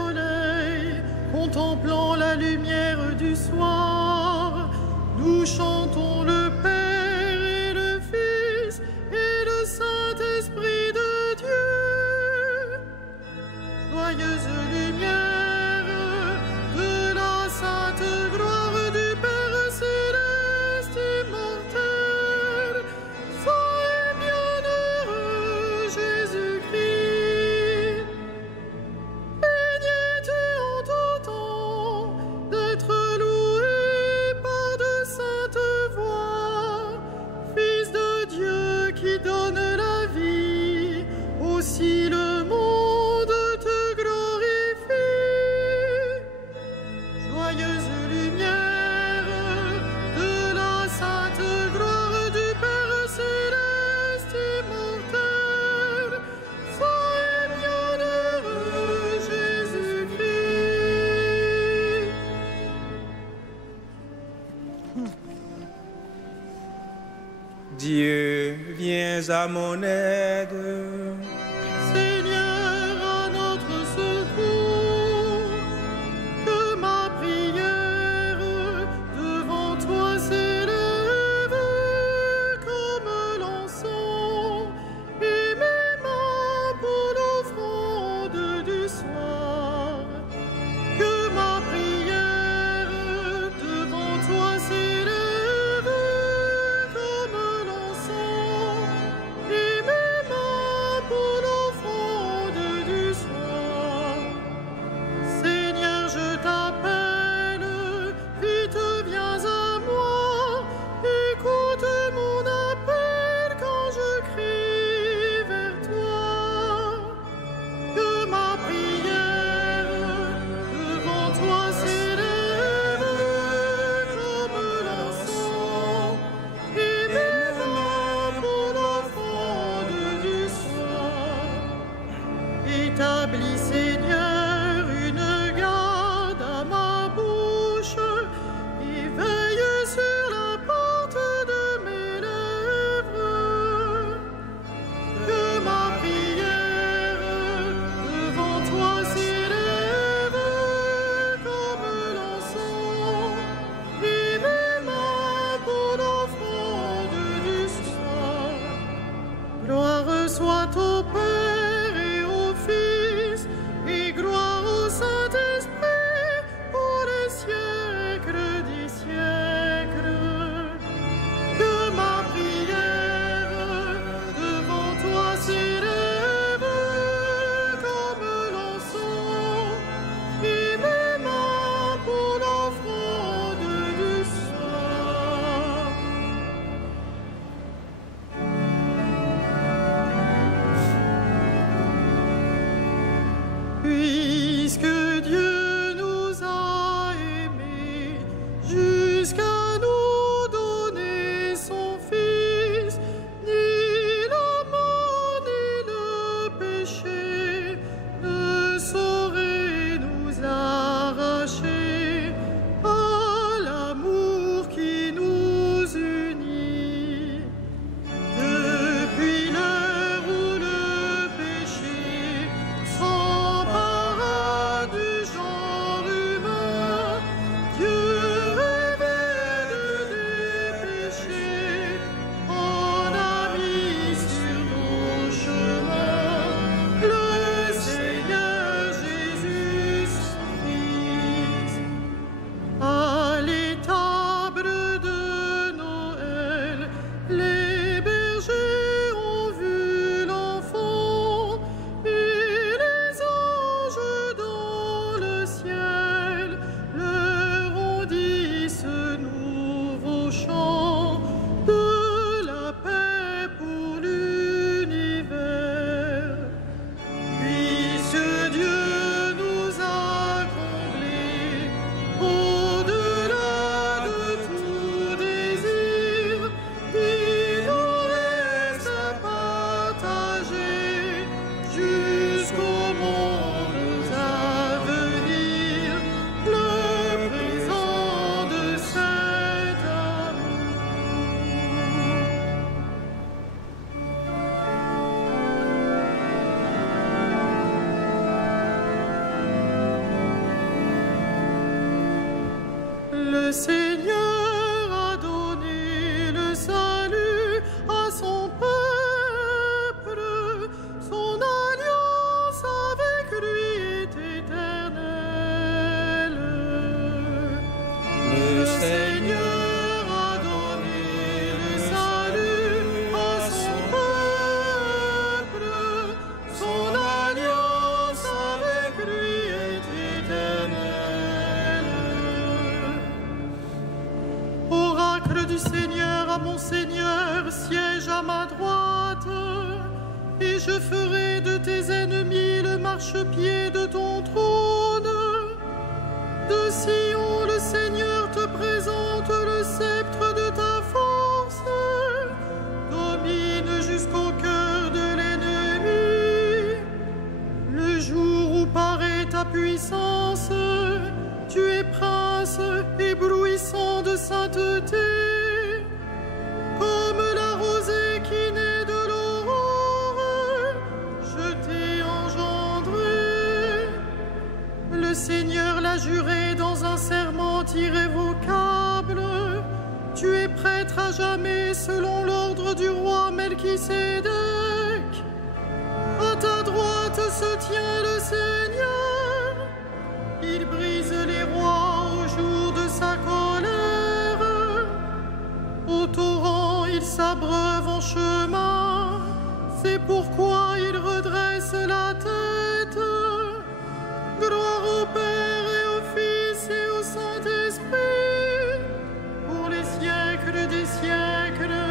soleil, contemplant la lumière du soir, nous chantons le Père et le Fils et le Saint-Esprit de Dieu. Joyeuse lumière de la sainte gloire du Père céleste immortel, saint et bienheureux Jésus-Christ. Bénis-tu en tout temps d'être loué par de saintes voix, Fils de Dieu qui donne la vie, aussi le monde te glorifie. Joyeuse lumière de la sainte gloire du Père céleste immortel, saint et bienheureux Jésus-Christ. Dieu, viens à mon aide. Seigneur, à notre secours, que ma prière devant toi s'élève comme l'encens, et mes mains pour l'offrande du soir. Que ma prière devant toi s'élève comme l'encens, et mes mains Le Seigneur a donné le salut à son peuple. Son alliance avec lui est éternelle. Le Seigneur a donné le salut à son peuple. Son alliance avec lui est éternelle. Oracle du Seigneur à mon Seigneur, siège à ma droite, et je ferai de tes ennemis le marchepied de ton trône. De Sion, le Seigneur te présente le sceptre de ta force. Domine jusqu'au cœur de l'ennemi. Le jour où paraît ta puissance, tu es prince éblouissant de sainteté. Comme la rosée qui naît de l'aurore, je t'ai engendré. Le Seigneur l'a juré dans un serment irrévocable. Tu es prêtre à jamais selon l'ordre du roi Melchisédek. À ta droite se tient le Seigneur. Il brise les rois au jour de sa colère. Au torrent, il s'abreuve en chemin. C'est pourquoi il redresse la tête. Gloire au Père et au Fils et au Saint-Esprit, pour les siècles des siècles.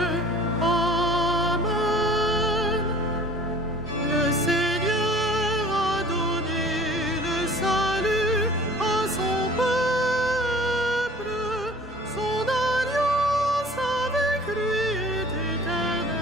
Amen. Le Seigneur a donné le salut à son peuple. Son alliance avec lui est éternelle.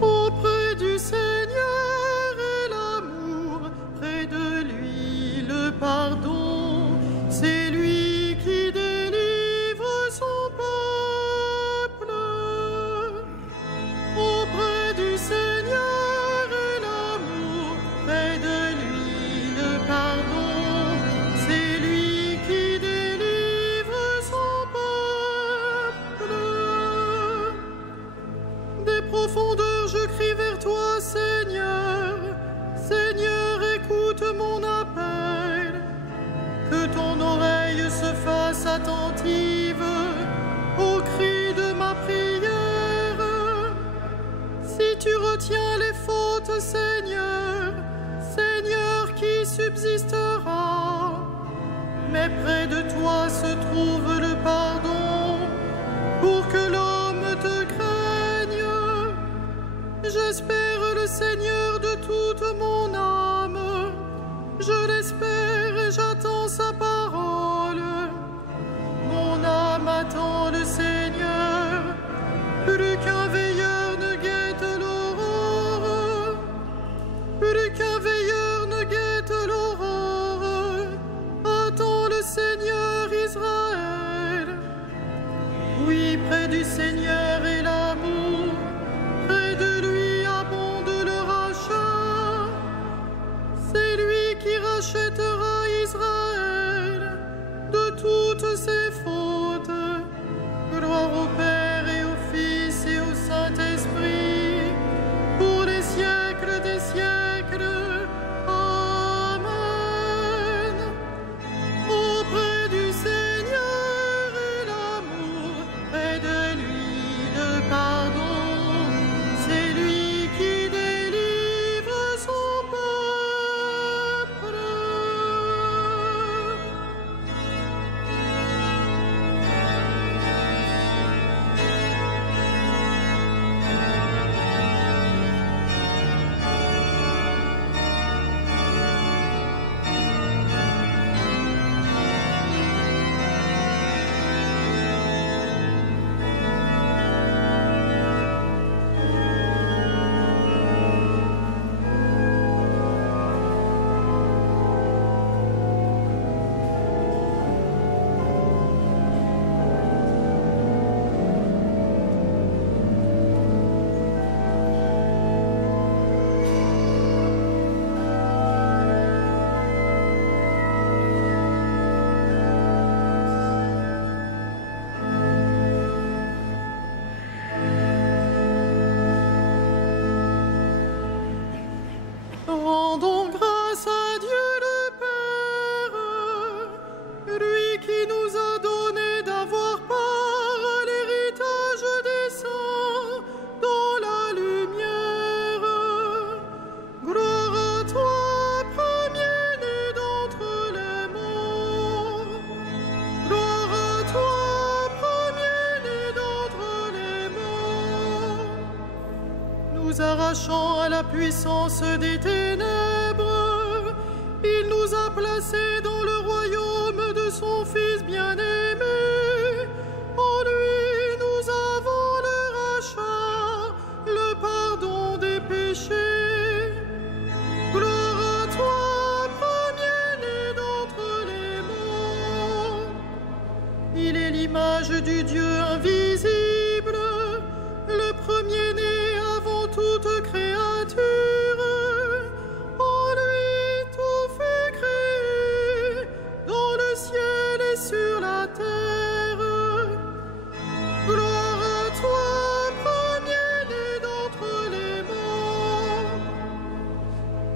Auprès du Seigneur est l'amour, près de lui le pardon. C'est lui qui délivre son peuple. Auprès du Seigneur est l'amour, près de lui le pardon. C'est lui qui délivre son peuple. Des profondeurs je crie vers toi, Seigneur. Seigneur, écoute mon appel. Que ton oreille se fasse attentive au cri de ma prière. Si tu retiens les fautes, Seigneur, Seigneur, qui subsistera? Mais près de toi se trouve le pardon, pour que l'homme te craigne. J'espère le Seigneur de toute mon âme. Je l'espère et j'attends sa parole. Mon âme attend le Seigneur, plus qu'un veilleur ne guette l'aurore. Plus qu'un veilleur ne guette l'aurore. Attends le Seigneur Israël. Oui, près du Seigneur est l'amour. Près de lui abonde le rachat. C'est lui qui rachètera Israël de toutes ses fautes. Gloire au Père et au Fils et au Saint-Esprit, pour les siècles des siècles. Amen. Auprès du Seigneur Rendons grâce à Dieu le Père, lui qui nous a donné d'avoir part à l'héritage des saints dans la lumière. Gloire à toi, premier-né d'entre les morts. Gloire à toi, premier-né d'entre les morts. Nous arrachant à la puissance des ténèbres, il nous a placés dans le royaume de son Fils bien-aimé. En lui, nous avons le rachat, le pardon des péchés. Gloire à toi, premier-né d'entre les morts. Il est l'image du Dieu invisible, le premier-né avant toute créature. En lui, tout fut créé, dans le ciel et sur la terre. Gloire à toi, premier-né d'entre les morts.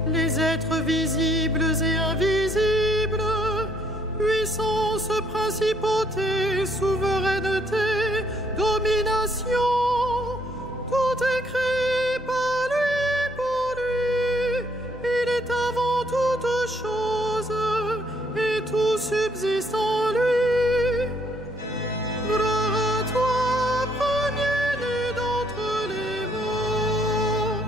Les êtres visibles et invisibles, puissance, principauté, souveraineté, domination, tout est créé par lui, pour lui. Il est avant toute chose, et tout subsiste en lui. Gloire à toi, premier-né d'entre les morts.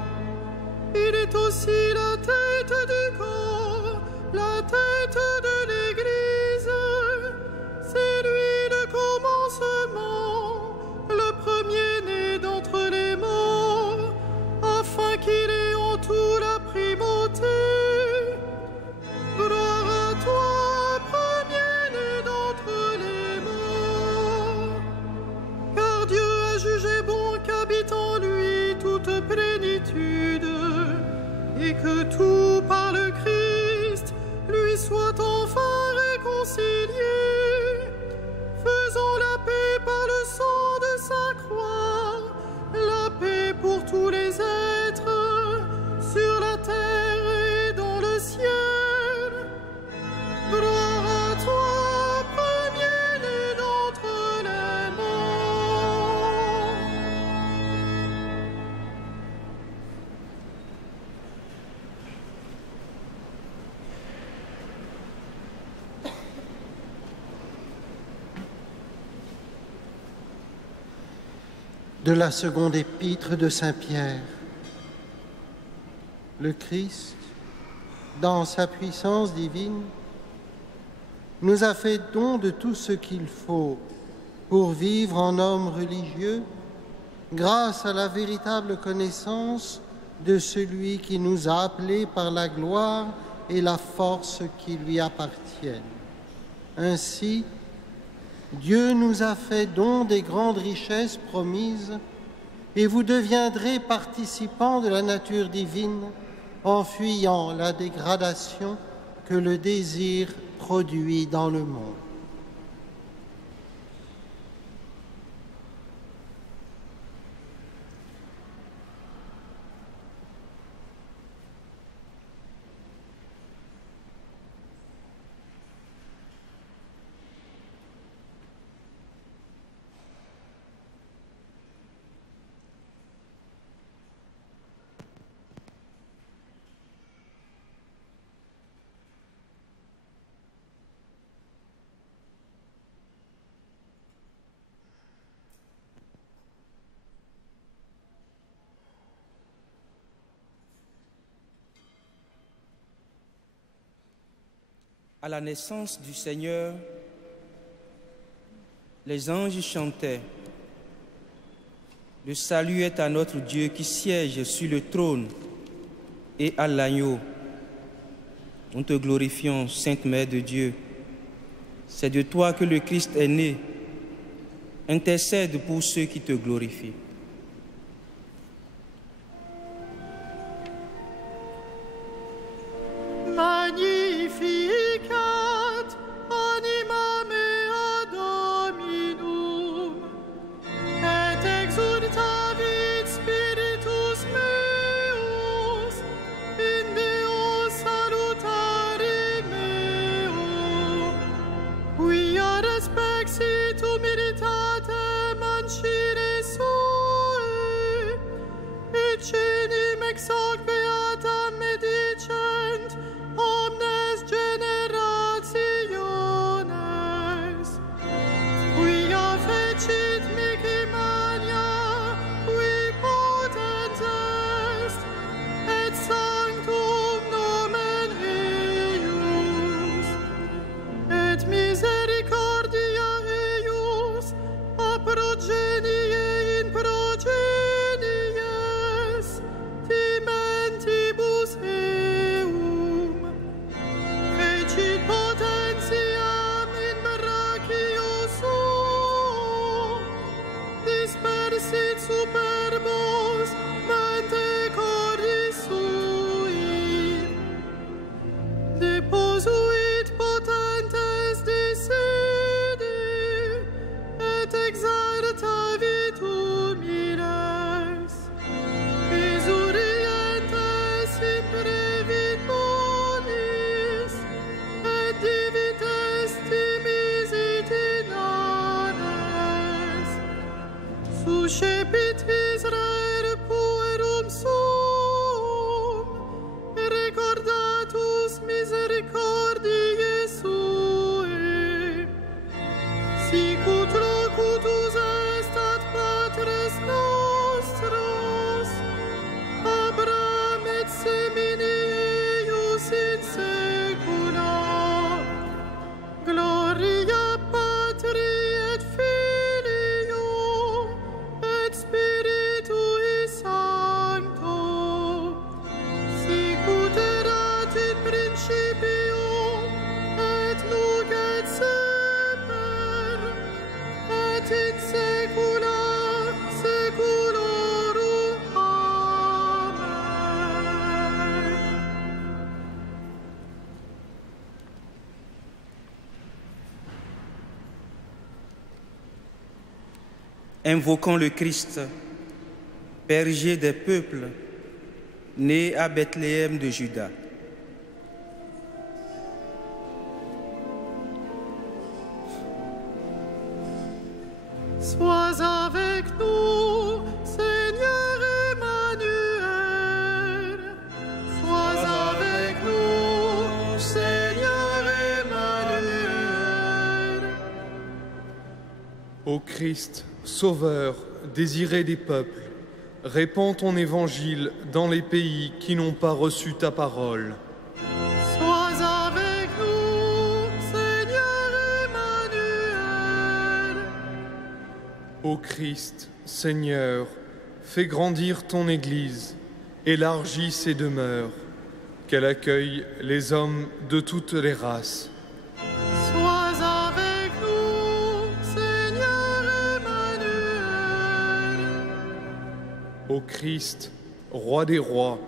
Il est aussi la tête du corps, la tête de l'Église. C'est lui le commencement, le premier-né d'entre les morts, afin qu'il ait en tout la primauté. Gloire à toi, premier-né d'entre les morts. Car Dieu a jugé bon qu'habite en lui toute plénitude, et que tout par le Christ lui soit enfin réconcilié. Faisons la paix par le sang de sa croix, la paix pour tous les êtres, sur la terre et dans le ciel. Gloire à toi, premier-né d'entre les morts. De la seconde épître de Saint Pierre. Le Christ, dans sa puissance divine, nous a fait don de tout ce qu'il faut pour vivre en homme religieux, grâce à la véritable connaissance de celui qui nous a appelés par la gloire et la force qui lui appartiennent. Ainsi, Dieu nous a fait don des grandes richesses promises, et vous deviendrez participants de la nature divine en fuyant la dégradation que le désir produit dans le monde. À la naissance du Seigneur, les anges chantaient. Le salut est à notre Dieu qui siège sur le trône et à l'agneau. Nous te glorifions, Sainte Mère de Dieu. C'est de toi que le Christ est né. Intercède pour ceux qui te glorifient. Magnificat anima mea Dominum, et exultavit spiritus meus in Deo Invoquons le Christ, berger des peuples, né à Bethléem de Juda. Sois avec nous, Seigneur Emmanuel. Sois avec nous, Seigneur Emmanuel. Ô Christ, Sauveur, désiré des peuples, répands ton évangile dans les pays qui n'ont pas reçu ta parole. Sois avec nous, Seigneur Emmanuel. Ô Christ, Seigneur, fais grandir ton Église, élargis ses demeures, qu'elle accueille les hommes de toutes les races. Sois avec nous, Seigneur Emmanuel. Ô Christ, Roi des rois,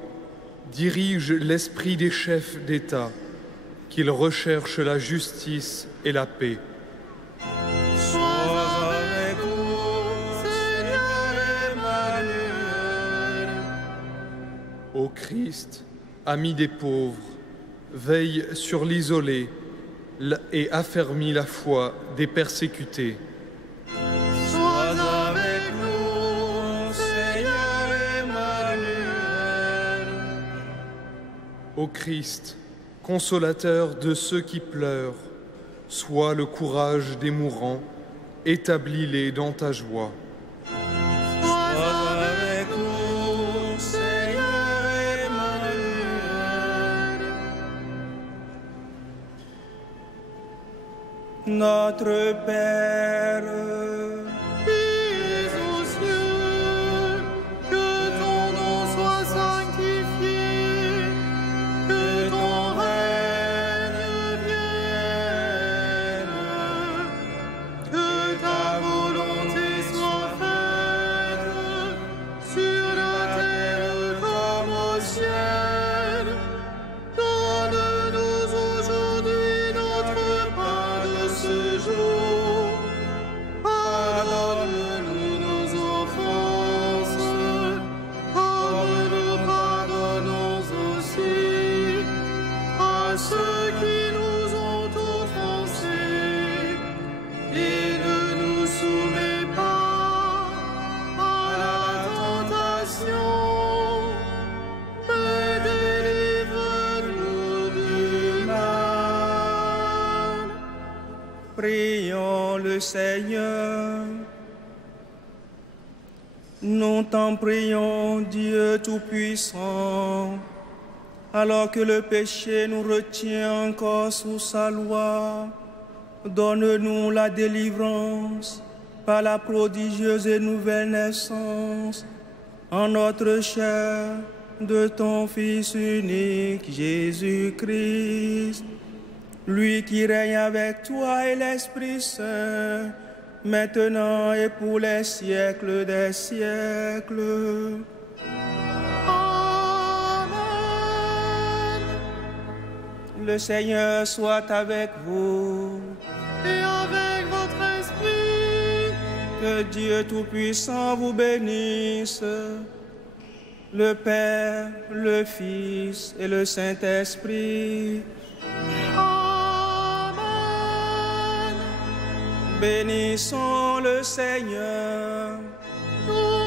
dirige l'esprit des chefs d'État, qu'ils recherchent la justice et la paix. Sois avec nous, Seigneur Emmanuel. Ô Christ, ami des pauvres, veille sur l'isolé et affermis la foi des persécutés. Sois avec nous, Seigneur Emmanuel. Ô Christ, consolateur de ceux qui pleurent, sois le courage des mourants, établis-les dans ta joie. Sois avec nous, Seigneur Emmanuel. Notre Père, Qui es aux cieux, que ton nom soit sanctifié, que ton règne vienne, que ta volonté soit faite sur la terre comme au ciel. Donne-nous aujourd'hui notre pain de ce jour. Pardonne-nous nos offenses, comme nous pardonnons aussi à ceux qui nous ont offensés. Et ne nous soumets pas à la tentation, mais délivre-nous du mal. prions le Seigneur. Nous t'en prions, Dieu Tout-Puissant, alors que le péché nous retient encore sous sa loi. Donne-nous la délivrance par la prodigieuse et nouvelle naissance en notre chair de ton Fils unique, Jésus-Christ, lui qui règne avec toi et l'Esprit Saint, maintenant et pour les siècles des siècles. Amen. Le Seigneur soit avec vous. Et avec votre esprit, Que Dieu Tout-Puissant vous bénisse, le Père, le Fils et le Saint-Esprit. Amen. Bénissons le Seigneur. Nous